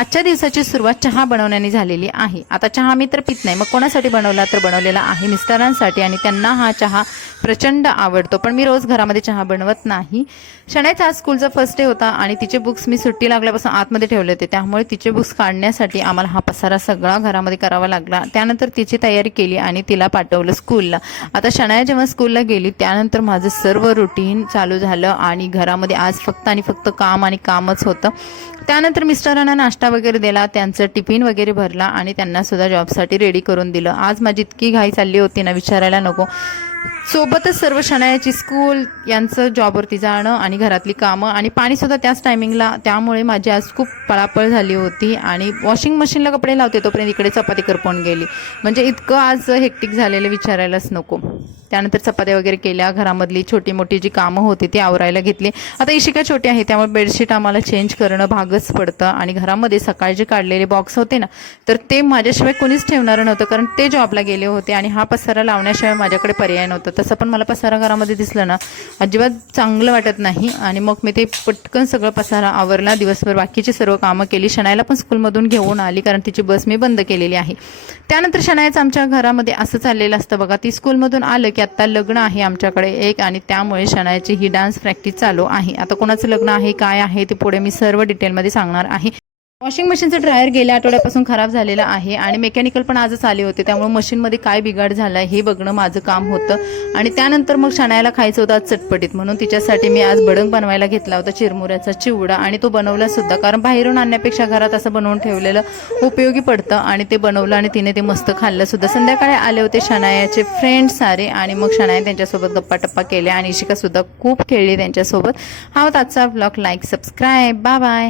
आजच्या दिवसाची सुरुवात चहा बनवण्याने झालेली आहे। आता चहा मी तर पित नाही, मग कोणासाठी बनवला तर बनवलेला आहे मिस्टरांसाठी, आणि त्यांना हा चहा प्रचंड आवडतो, पण मी रोज घरामध्ये चहा बनवत नाही। शनाईचा आज स्कूलचा फर्स्ट डे होता आणि तिचे बुक्स मी सुट्टी लागल्यापासून आतमध्ये ठेवले होते, त्यामुळे तिचे बुक्स काढण्यासाठी आम्हाला हा पसारा सगळा घरामध्ये करावा लागला। त्यानंतर तिची तयारी केली आणि तिला पाठवलं स्कूलला। आता शनाया जेव्हा स्कूलला गेली त्यानंतर माझं सर्व रुटीन चालू झालं आणि घरामध्ये आज फक्त आणि फक्त काम आणि कामच होतं। त्यानंतर मिस्टरांना नाश्ता वगैरे दिला, त्यांचं टिफिन वगैरे भरला आणि त्यांना सुद्धा जॉबसाठी रेडी करून दिलं। आज माझी इतकी घाई चालली होती ना, विचारायला नको। सोबतच सर्व शनायाची स्कूल, यांचं जॉबवरती जाणं आणि घरातली कामं आणि पाणीसुद्धा त्याच टायमिंगला, त्यामुळे माझी आज खूप पळापळ झाली होती। आणि वॉशिंग मशीनला कपडे लावते तोपर्यंत इकडे चपाती करपून गेली, म्हणजे इतकं आज हेक्टिक झालेलं विचारायलाच नको। त्यानंतर चपात्या वगैरे केल्या, घरामधली छोटी मोठी जी कामं होती ती आवरायला घेतली। आता इशिका छोटी आहे त्यामुळे बेडशीट आम्हाला चेंज करणं भागच पडतं, आणि घरामध्ये सकाळी जे काढलेले बॉक्स होते ना, तर ते माझ्याशिवाय कोणीच ठेवणार नव्हतं, कारण ते जॉबला गेले होते आणि हा पसारा लावण्याशिवाय माझ्याकडे पर्याय नव्हता। तसं पण मला पसारा घरामध्ये दिसलं ना अजिबात चांगलं वाटत नाही, आणि मग मी ते पटकन सगळं पसारा आवरला। दिवसभर बाकीची सर्व कामं केली। शनायाला पण स्कूलमधून घेऊन आली, कारण तिची बस मी बंद केलेली आहे। त्यानंतर शनायाचं आमच्या घरामध्ये असं चाललेलं असतं बघा, ती स्कूलमधून आलं की आता लग्न आहे आमच्याकडे एक, आणि त्यामुळे शनायाची ही डान्स प्रॅक्टिस चालू आहे। आता कोणाचं लग्न आहे काय आहे ते पुढे मी सर्व डिटेलमध्ये सांगणार आहे। वॉशिंग मशीनचं ड्रायर गेल्या आठवड्यापासून खराब झालेलं आहे आणि मेकॅनिकल पण आजच आले होते, त्यामुळे मशीनमध्ये काय बिघाड झाला हे बघणं माझं काम होतं। आणि त्यानंतर मग शनायाला खायचं होतं आज चटपटीत, म्हणून तिच्यासाठी मी आज भडंग बनवायला घेतला होता, चिरमुऱ्याचा चिवडा, आणि तो बनवला सुद्धा, कारण बाहेरून आणण्यापेक्षा घरात असं बनवून ठेवलेलं उपयोगी पडतं। आणि ते बनवलं आणि तिने ते मस्त खाल्लं सुद्धा। संध्याकाळी आले होते शनायाचे फ्रेंड्स सारे, आणि मग शनाया त्यांच्यासोबत गप्पा टप्पा केल्या आणि इशिका सुद्धा खूप खेळली त्यांच्यासोबत। हा होता आजचा vlog. Like, subscribe, bye bye.